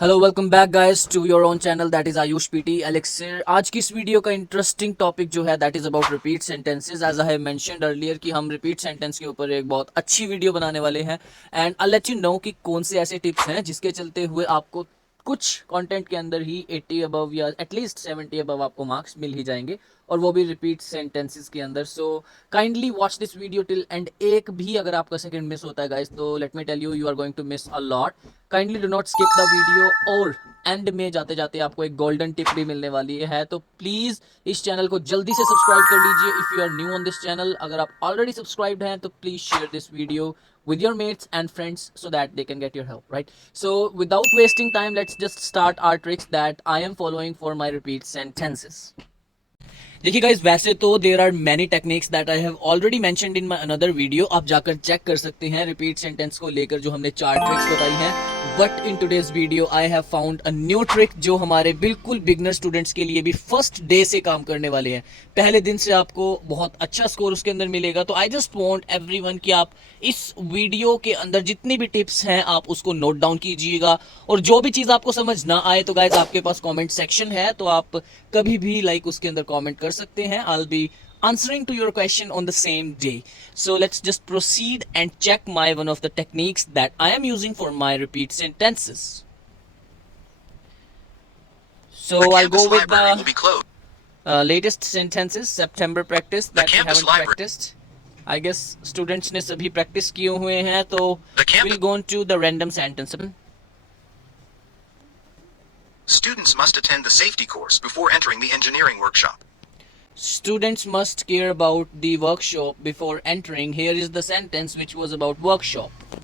Hello welcome back guys to your own channel that is Ayush PT elixir. आज की इस video का interesting topic जो है that is about repeat sentences. As I have mentioned earlier कि हम repeat sentence के ऊपर एक बहुत अच्छी वीडियो बनाने वाले हैं and I let you know कि कौन से ऐसे टिप्स हैं जिसके चलते हुए आपको कुछ कंटेंट के अंदर ही 80 अबव या एटलीस्ट 70 अबव आपको मार्क्स मिल ही जाएंगे, और वो भी रिपीट सेंटेंसेस के अंदर। So kindly watch this video till and. एक भी अगर आपका सेकंड मिस होता है गाइस तो let me tell you you are going to miss a lot. Kindly do not skip the video, और एंड में जाते जाते आपको एक गोल्डन टिप भी मिलने वाली है। तो प्लीज़ इस चैनल को जल्दी से सब्सक्राइब कर लीजिए if you are new on this channel. अगर आप ऑलरेडी सब्सक्राइब्ड हैं तो please share this video with your mates and friends so that they can get your help, right? So without wasting time, let's just start our tricks that I am following for my repeat sentences. देखिए guys, वैसे तो there are many techniques that I have already mentioned in my another video. आप जाकर check कर सकते हैं repeat sentence को लेकर जो हमने 4 ट्रिक्स बताई हैं। But in today's video I have found a new trick जो हमारे बिल्कुल बिगनर स्टूडेंट्स के लिए भी फर्स्ट डे से काम करने वाले हैं। पहले दिन से आपको बहुत अच्छा स्कोर उसके अंदर मिलेगा। तो आई जस्ट वॉन्ट एवरीवन कि आप इस वीडियो के अंदर जितनी भी टिप्स हैं आप उसको नोट डाउन कीजिएगा, और जो भी चीज़ आपको समझ ना आए तो गाइज आपके पास कमेंट सेक्शन है, तो आप कभी भी उसके अंदर कमेंट कर सकते हैं। I'll be answering to your question on the same day. So let's just proceed and check my one of the techniques that I am using for my repeat sentences. So I'll go with the latest sentences, September practice that we haven't practiced. I guess students ने सभी practice किए हुए हैं, तो we'll go on to the random sentence. Students must attend the safety course before entering the engineering workshop. Students must care about the workshop before entering. Here is the sentence which was about workshop.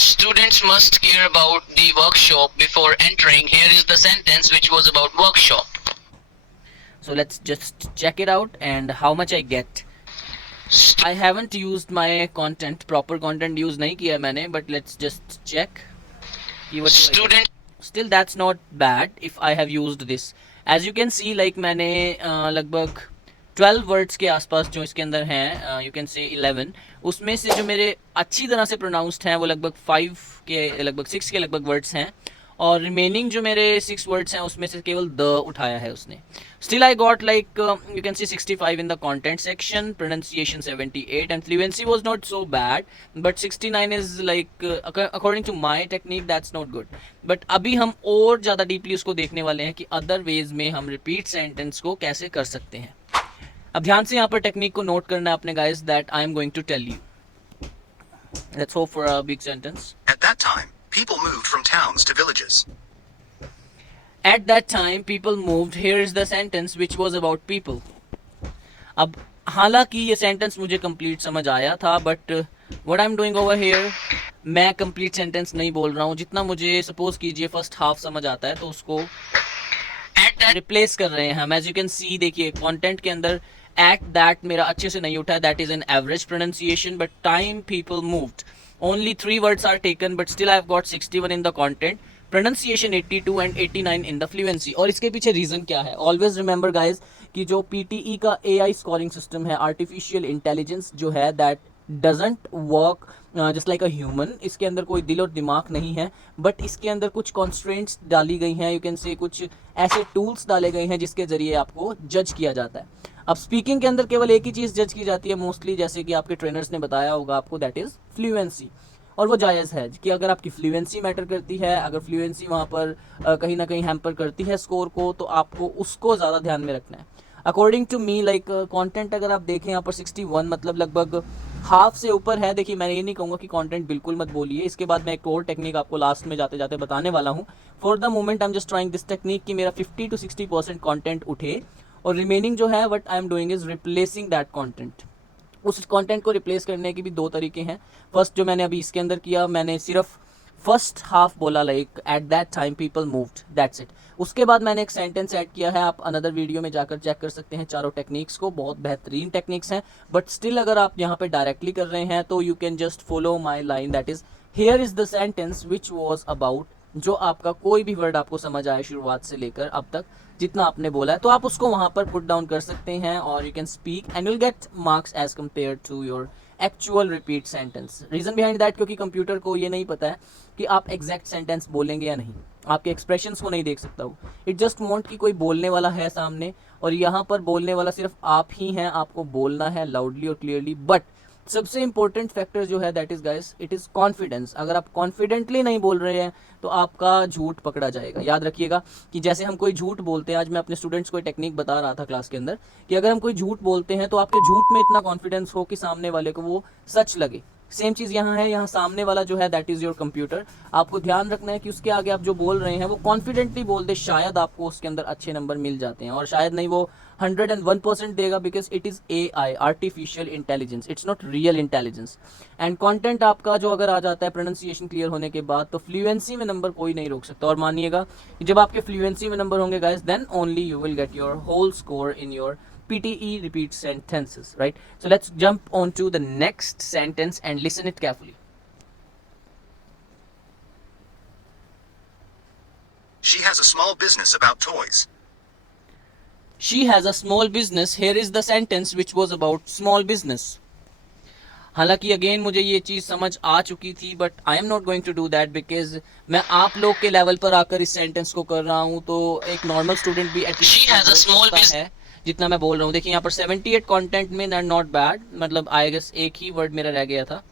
Students must care about the workshop before entering. Here is the sentence which was about workshop. So let's just check it out and how much I get. I haven't used my content, proper content use नहीं किया मैंने, but let's just check. Student. Still that's not bad if I have used this. As you can see मैंने लगभग 12 words के आसपास जो इसके अंदर हैं, यू कैन से 11, उसमें से जो मेरे अच्छी तरह से प्रोनाउंस्ड हैं वो लगभग 6 के लगभग वर्ड्स हैं, और रिमेनिंग जो मेरे 6 वर्ड्स हैं उसमें से केवल द उठाया है उसने। Still I got you can see 65 in the content section, pronunciation 78 and fluency was not so bad, but 69 is according to my technique that's not good. But अभी हम और ज़्यादा डीपली उसको देखने वाले हैं कि अदर वेज में हम रिपीट सेंटेंस को कैसे कर सकते हैं। अब ध्यान से यहाँ पर टेक्निक को नोट करना है अपने guys that I am going to tell you. Let's hope for a big sentence. At that time, people moved from towns to villages. At that time people moved. Here is the sentence which was about people. अब हालांकि ये sentence मुझे complete समझ आया था, but what I am doing over here, मैं complete sentence नहीं बोल रहा हूँ। जितना मुझे सपोज कीजिए फर्स्ट हाफ समझ आता है तो उसको रिप्लेस कर रहे हैं हम। एज यू कैन सी देखिए कंटेंट के अंदर एट दैट मेरा अच्छे से नहीं उठा है, that is an average pronunciation, but time people moved only 3 words are taken, but still I've got 61 in the content, pronunciation 82 and 89 in the fluency. और इसके पीछे रीज़न क्या है? Always remember guys कि जो PTE का AI स्कोरिंग सिस्टम है, artificial intelligence जो है, that doesn't work just like a human. इसके अंदर कोई दिल और दिमाग नहीं है, बट इसके अंदर कुछ कॉन्स्ट्रेंट्स डाली गई हैं, यू कैन से कुछ ऐसे टूल्स डाले गए हैं जिसके ज़रिए आपको जज किया जाता है। अब स्पीकिंग के अंदर केवल एक ही चीज़ जज की जाती है मोस्टली, जैसे कि आपके ट्रेनर्स ने बताया होगा आपको, दैट इज़ फ्लुएंसी। और वो जायज़ है कि अगर आपकी फ्लुएंसी मैटर करती है, अगर फ्लुएंसी वहाँ पर कहीं ना कहीं हैम्पर करती है स्कोर को, तो आपको उसको ज़्यादा ध्यान में रखना है। अकॉर्डिंग टू मी कंटेंट अगर आप देखें यहाँ पर 61 मतलब लगभग हाफ से ऊपर है। देखिए मैं ये नहीं कहूँगा कि कंटेंट बिल्कुल मत बोलिए, इसके बाद मैं एक और टेक्निक आपको लास्ट में जाते जाते बताने वाला हूँ। For the moment I am just trying this technique कि मेरा 50 to 60% कॉन्टेंट उठे, और रिमेनिंग जो है what I am doing is replacing that content. उस कंटेंट को रिप्लेस करने के भी 2 तरीके हैं। फर्स्ट जो मैंने अभी इसके अंदर किया, मैंने सिर्फ फर्स्ट हाफ बोला at that time people moved, that's it. उसके बाद मैंने एक सेंटेंस ऐड किया है, आप अनदर वीडियो में जाकर चेक कर सकते हैं चारों टेक्निक्स को, बहुत बेहतरीन टेक्निक्स हैं। बट स्टिल अगर आप यहाँ पे डायरेक्टली कर रहे हैं तो you can just follow my line, that is here is the sentence which was about, जो आपका कोई भी वर्ड आपको समझ आए शुरुआत से लेकर अब तक जितना आपने बोला है, तो आप उसको वहाँ पर पुट डाउन कर सकते हैं, और you can speak and will get marks as compare to your actual repeat sentence. Reason behind that, क्योंकि कंप्यूटर को ये नहीं पता है कि आप एग्जैक्ट सेंटेंस बोलेंगे या नहीं, आपके एक्सप्रेशंस को नहीं देख सकता वो. इट जस्ट वांट कि कोई बोलने वाला है सामने, और यहाँ पर बोलने वाला सिर्फ आप ही हैं, आपको बोलना है लाउडली और क्लियरली. बट सबसे इंपॉर्टेंट फैक्टर जो है that is guys, it is confidence. अगर आप कॉन्फिडेंटली नहीं बोल रहे हैं तो आपका झूठ पकड़ा जाएगा. याद रखिएगा कि जैसे हम कोई झूठ बोलते हैं, आज मैं अपने स्टूडेंट्स को टेक्निक बता रहा था क्लास के अंदर, कि अगर हम कोई झूठ बोलते हैं तो आपके झूठ में इतना कॉन्फिडेंस हो कि सामने वाले को वो सच लगे. सेम चीज़ यहाँ है, यहाँ सामने वाला जो है दैट इज़ योर कंप्यूटर. आपको ध्यान रखना है कि उसके आगे आप जो बोल रहे हैं वो कॉन्फिडेंटली बोल दे, शायद आपको उसके अंदर अच्छे नंबर मिल जाते हैं, और शायद नहीं वो 101% देगा, because it is AI, artificial intelligence, it's not real intelligence. And content आपका जो अगर आ जाता है प्रोनाउंसिएशन क्लियर होने के बाद, तो फ्लुएंसी में नंबर कोई नहीं रोक सकता. और मानिएगा कि जब आपके फ्लुएंसी में नंबर होंगे guys, then only you will get your whole score in your PTE repeat sentences, right? So let's jump on to the next sentence and listen it carefully. She has a small business about toys. She has a small business. Here is the sentence which was about small business. हालांकि again मुझे ये चीज़ समझ आ चुकी थी, but I am not going to do that, because मैं आप लोग के लेवल पर आकर इस सेंटेंस को कर रहा हूँ, तो एक नॉर्मल स्टूडेंट भी एटलीस्ट है जितना मैं बोल रहा हूँ. देखिए यहाँ पर 78 कंटेंट में, दैट नॉट बैड, मतलब आई गेस एक ही वर्ड मेरा रह गया था,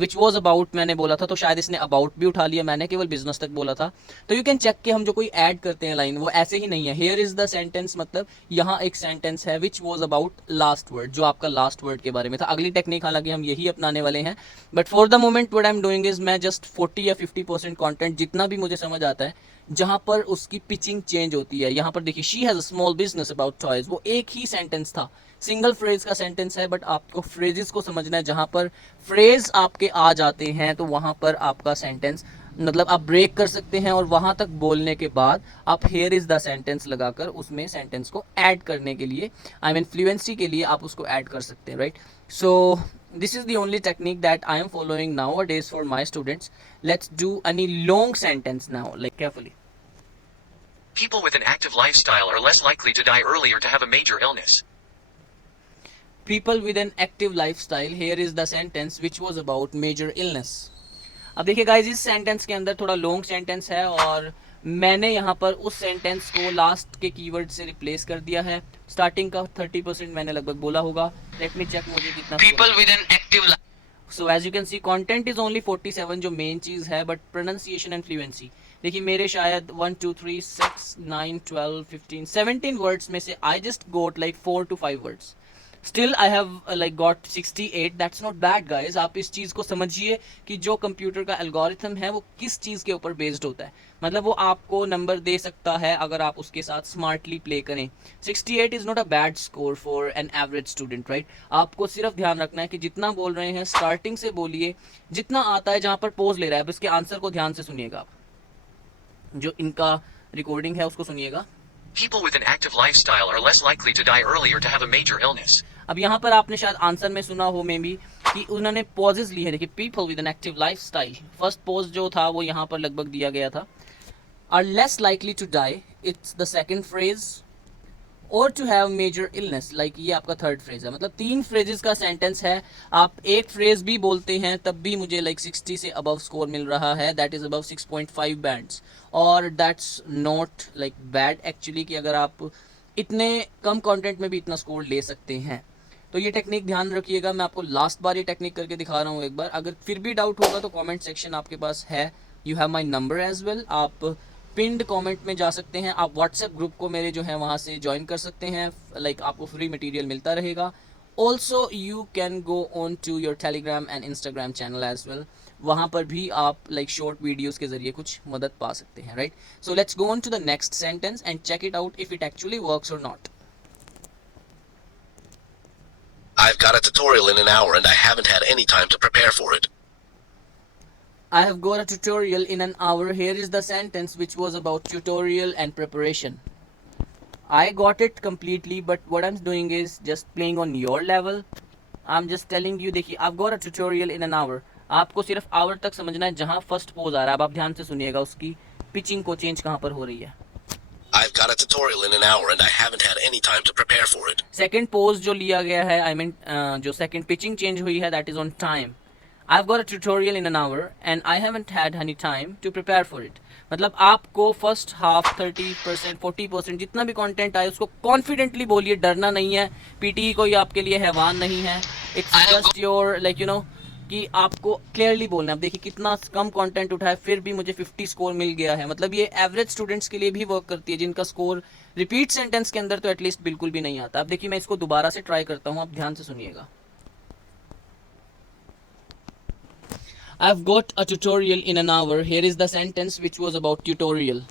विच वॉज अबाउट मैंने बोला था, तो शायद इसने अबाउट भी उठा लिया, मैंने केवल बिजनेस तक बोला था. तो यू कैन चेक कि हम जो कोई ऐड करते हैं लाइन, वो ऐसे ही नहीं है. हेयर इज द सेंटेंस, मतलब यहाँ एक सेंटेंस है which was about last word, जो आपका लास्ट वर्ड के बारे में था. अगली टेक्निक हालांकि हम यही अपनाने वाले हैं, but for the moment what I am doing is, मैं जस्ट 40 या 50% कॉन्टेंट जितना भी मुझे समझ आता है, जहाँ पर उसकी पिचिंग चेंज होती है. यहाँ पर देखिए, she has a small business about toys, वो एक ही सेंटेंस था, सिंगल फ्रेज का सेंटेंस है, बट आपको फ्रेजेस को समझना है. जहाँ पर फ्रेज आपके आ जाते हैं तो वहाँ पर आपका सेंटेंस, मतलब आप ब्रेक कर सकते हैं, और वहाँ तक बोलने के बाद आप हेयर इज़ द सेंटेंस लगाकर उसमें सेंटेंस को ऐड करने के लिए, आई मीन फ्लुएंसी के लिए आप उसको ऐड कर सकते हैं, right. So this is the only technique that I am following nowadays for my students. Let's do any long sentence now, like carefully. People with an active lifestyle are less likely to die early or to have a major illness. People with an active lifestyle, here is the sentence which was about major illness. अब देखिए guys, इस sentence के अंदर थोड़ा long sentence है, और मैंने यहाँ पर उस सेंटेंस को लास्ट के कीवर्ड से रिप्लेस कर दिया है. स्टार्टिंग का 30% मैंने लगभग बोला होगा. लेट मी चेक मुझे कितना. People with an active so as you can see, content is only 47 जो मेन चीज़ है, बट प्रोनाउंसिएशन एंड फ्लुएंसी देखिए मेरे शायद 1 2 3 6 9 12 15 17 वर्ड्स में से I just got like 4 to 5 words. Still I have like got 68. That's not bad guys. आप इस चीज़ को समझिए कि जो कंप्यूटर का एल्गोरिथम है वो किस चीज़ के ऊपर बेस्ड होता है, मतलब वो आपको नंबर दे सकता है अगर आप उसके साथ स्मार्टली प्ले करें. 68 is not a bad score for an average student, right. आपको सिर्फ ध्यान रखना है कि जितना बोल रहे हैं स्टार्टिंग से बोलिए, जितना आता है. जहाँ पर पोज ले रहा है, अब इसके आंसर को ध्यान से सुनिएगा आप, जो इनका रिकॉर्डिंग है उसको सुनिएगा. People with an active lifestyle are less likely to die early or to have a major illness. अब यहाँ पर आपने शायद आंसर में सुना हो मे बी कि उन्होंने पॉजेज ली है. देखिए, people with an active lifestyle, first pause जो था वो यहाँ पर लगभग दिया गया था. Are less likely to die, it's the second phrase, और to have major illness, like ये आपका थर्ड फ्रेज है. मतलब 3 फ्रेजेस का सेंटेंस है. आप एक फ्रेज भी बोलते हैं तब भी मुझे लाइक 60 से अबव स्कोर मिल रहा है, दैट इज अबव 6.5 बैंड्स, और that's not like bad actually, कि अगर आप इतने कम कंटेंट में भी इतना स्कोर ले सकते हैं. तो ये टेक्निक ध्यान रखिएगा. मैं आपको लास्ट बार ये टेक्निक करके दिखा रहा हूँ एक बार. अगर फिर भी डाउट होगा तो कमेंट सेक्शन आपके पास है, you have my number as well. आप पिंड कमेंट में जा सकते हैं, आप व्हाट्सएप ग्रुप को मेरे जो है वहाँ से ज्वाइन कर सकते हैं, लाइक आपको फ्री मटेरियल मिलता रहेगा. Also you can go on to your Telegram and Instagram channel as well. वहाँ पर भी आप लाइक शॉर्ट वीडियोज़ के जरिए कुछ मदद पा सकते हैं, right. So let's go on to the next sentence and check it out if it actually works और not. I've got a tutorial in an hour and I haven't had any time to prepare for it. I have got a tutorial in an hour. Here is the sentence which was about tutorial and preparation. I got it completely, but what I'm doing is just playing on your level. I'm just telling you, देखिए, I've got a tutorial in an hour. आपको सिर्फ our तक समझना है. जहाँ first pose आ रहा है, अब आप ध्यान से सुनिएगा उसकी पिचिंग को चेंज कहाँ पर हो रही है. I've got a tutorial in an hour and I haven't had any time to prepare for it. Second pause जो लिया गया है, आई मीन जो सेकेंड पिचिंग चेंज हुई है, that is on time. I have got a tutorial in an hour and I haven't had any time to prepare for it. मतलब आपको फर्स्ट हाफ 30%, 40% जितना भी कंटेंट आए उसको कॉन्फिडेंटली बोलिए, डरना नहीं है. पीटी कोई आपके लिए हैवान नहीं है. It's just your like you know कि आपको क्लियरली बोलना है. अब देखिए कितना कम कंटेंट उठाए फिर भी मुझे 50 स्कोर मिल गया है. मतलब ये एवरेज स्टूडेंट्स के लिए भी वर्क करती है जिनका स्कोर रिपीट सेंटेंस के अंदर तो एटलीस्ट बिल्कुल भी नहीं आता. अब देखिए मैं इसको दोबारा से ट्राई करता हूँ, आप ध्यान से सुनिएगा. I've got a tutorial in an hour. Here is the sentence which was about tutorial.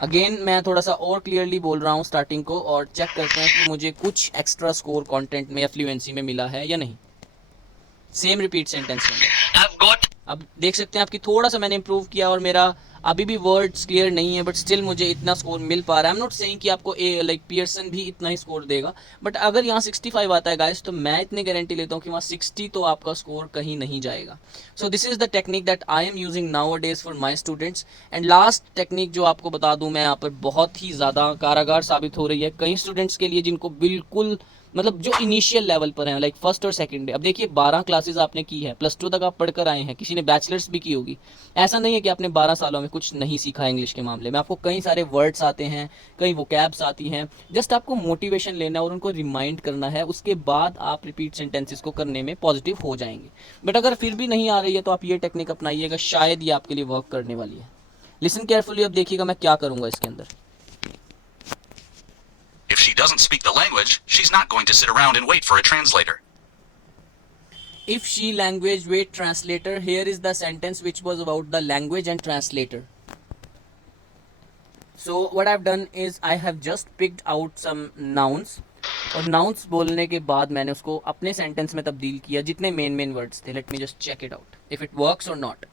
Again मैं थोड़ा सा और क्लियरली बोल रहा हूँ स्टार्टिंग को, और चेक करते हैं कि मुझे कुछ एक्स्ट्रा स्कोर कंटेंट में या फ्लुएंसी में मिला है या नहीं. सेम रिपीट सेंटेंस में अब देख सकते हैं आपकी थोड़ा सा मैंने इंप्रूव किया और मेरा अभी भी वर्ड्स क्लियर नहीं है, बट स्टिल मुझे इतना स्कोर मिल पा रहा है. आई एम नॉट सेइंग कि आपको लाइक पियर्सन भी इतना ही स्कोर देगा, बट अगर यहाँ 65 आता है गाइस तो मैं इतनी गारंटी लेता हूँ कि वहाँ 60 तो आपका स्कोर कहीं नहीं जाएगा. So this is the technique that I am using now days for my students. And last technique जो आपको बता दूँ मैं यहाँ पर बहुत ही ज़्यादा कारगर साबित हो रही है कई स्टूडेंट्स के लिए जिनको बिल्कुल मतलब जो इनिशियल लेवल पर हैं, लाइक फर्स्ट और सेकंड डे. अब देखिए 12 क्लासेस आपने की है, +2 तक आप पढ़कर आए हैं, किसी ने बैचलर्स भी की होगी. ऐसा नहीं है कि आपने 12 सालों में कुछ नहीं सीखा इंग्लिश के मामले में. आपको कई सारे वर्ड्स आते हैं, कई वोकैब्स आती हैं. जस्ट आपको मोटिवेशन लेना है और उनको रिमाइंड करना है. उसके बाद आप रिपीट सेंटेंसेस को करने में पॉजिटिव हो जाएंगे. बट अगर फिर भी नहीं आ रही है तो आप ये टेक्निक अपनाइएगा, शायद ये आपके लिए वर्क करने वाली है. लिसन केयरफुली, अब देखिएगा मैं क्या करूँगा इसके अंदर. If she doesn't speak the language, she's not going to sit around and wait for a translator. If she language wait translator, here is the sentence which was about the language and translator. So what I've done is I have just picked out some nouns, और nouns बोलने के बाद मैंने उसको अपने sentence में तब्दील किया जितने main words थे. Let me just check it out if it works or not.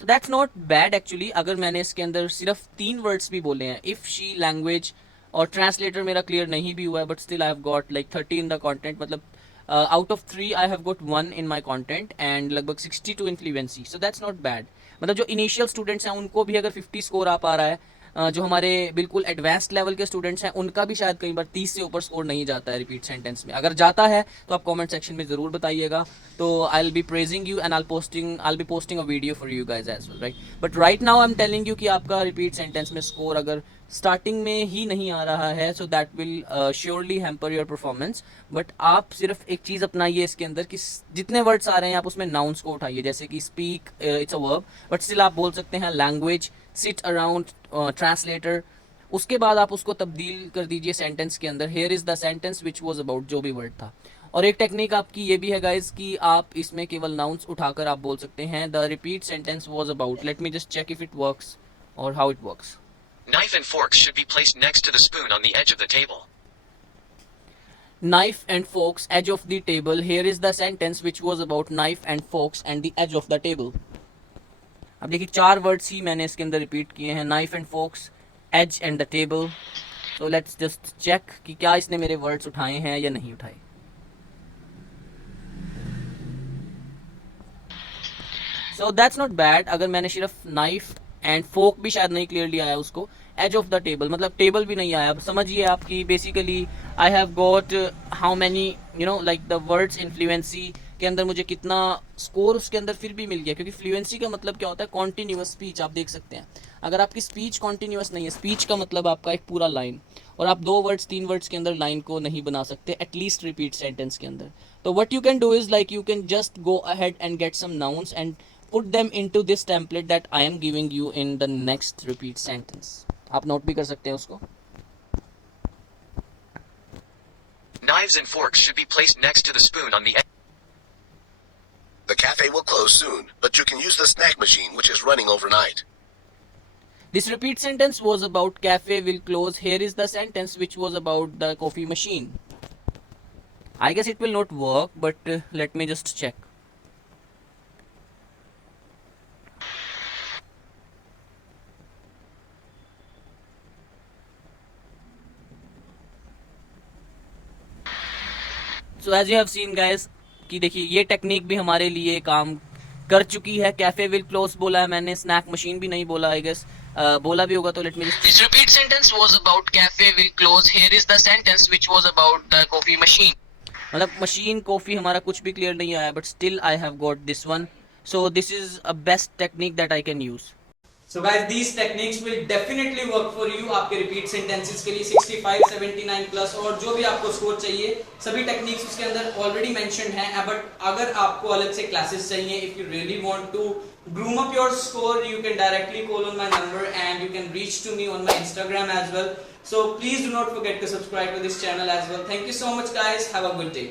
So that's not bad actually. अगर मैंने इसके अंदर सिर्फ 3 वर्ड्स भी बोले हैं, इफ़ शी लैंग्वेज और ट्रांसलेटर मेरा क्लियर नहीं भी हुआ है, but still I have got like 30 in the content. मतलब out of 3 I have got 1 in my content and लगभग 62 in fluency. So that's not bad. मतलब जो इनिशियल स्टूडेंट्स हैं उनको भी अगर 50 स्कोर आ पा रहा है, जो हमारे बिल्कुल एडवांस्ड लेवल के स्टूडेंट्स हैं उनका भी शायद कई बार 30 से ऊपर स्कोर नहीं जाता है रिपीट सेंटेंस में. अगर जाता है तो आप कमेंट सेक्शन में ज़रूर बताइएगा. तो I will be praising you and I be posting a video for you guys as well, right. But right now I am telling you कि आपका रिपीट सेंटेंस में स्कोर अगर स्टार्टिंग में ही नहीं आ रहा है, so that will surely hamper your performance. But आप सिर्फ एक चीज़ अपनाइए इसके अंदर कि जितने वर्ड्स आ रहे हैं आप उसमें नाउन्स को उठाइए. जैसे कि speak, it's a verb, but still आप बोल सकते हैं लैंग्वेज, सिट अराउंड, ट्रांसलेटर. उसके बाद आप उसको तब्दील कर दीजिए सेंटेंस के अंदर. Here is the sentence which was about, जो भी वर्ड था. और एक टेक्निक आपकी ये भी है गाइज कि आप इसमें केवल नाउन्स उठाकर आप बोल सकते हैं the repeat sentence was about. Let me just check if it works और how it works. Knife and forks should be placed next to the spoon on the edge of the table. Knife and forks, edge of the table. Here is the sentence which was about knife and forks and the edge of the table. अब देखिए 4 words ही मैंने इसके अंदर repeat किए हैं, knife and forks, edge and the table. So let's just check कि क्या इसने मेरे वर्ड्स उठाए हैं या नहीं उठाए. सो दैट्स नॉट बैड. अगर मैंने सिर्फ नाइफ एंड फोक भी शायद नहीं क्लियरली आया उसको, एज ऑफ द टेबल मतलब टेबल भी नहीं आया. अब समझिए आपकी basically I have got how many you know like the words in fluency के अंदर मुझे कितना स्कोर उसके अंदर फिर भी मिल गया. क्योंकि फ्लुएंसी का मतलब क्या होता है, कॉन्टीन्यूअस स्पीच. आप देख सकते हैं अगर आपकी स्पीच कॉन्टीन्यूअस नहीं है, स्पीच का मतलब आपका एक पूरा लाइन, और आप 2 वर्ड्स 3 वर्ड्स के अंदर लाइन को नहीं बना सकते एटलीस्ट रिपीट सेंटेंस के अंदर. तो what you can do is like you can just go ahead and get some nouns and put them into this template that I am giving you in the next repeat sentence. आप note भी कर सकते हैं उसको. Knives and forks should be placed next to the spoon on the edge. The cafe will close soon, but you can use the snack machine which is running overnight. This repeat sentence was about cafe will close. Here is the sentence which was about the coffee machine. I guess it will not work, but let me just check. So as you have seen guys कि देखिए ये technique भी हमारे लिए काम कर चुकी है. कैफे विल क्लोज बोला है मैंने, स्नैक मशीन भी नहीं बोला आई गेस. बोला भी होगा तो let me This repeat sentence was about cafe will close. Here is the sentence which was about the coffee machine. मतलब मशीन कॉफी हमारा कुछ भी क्लियर नहीं आया, but still I have got this one. So this is a best technique that I can use. So guys, these techniques will definitely work for you आपके repeat sentences के लिए 65, 79 plus और जो भी आपको स्कोर चाहिए सभी टेक्निक्स उसके अंदर ऑलरेडी मेंशन्ड हैं. बट अगर आपको अलग से क्लासेस चाहिए, if you really want to groom up your score, you can directly call on my number and you can reach to me on my Instagram as well. So please do not forget to subscribe to this channel as well. Thank you so much guys. Have a good day.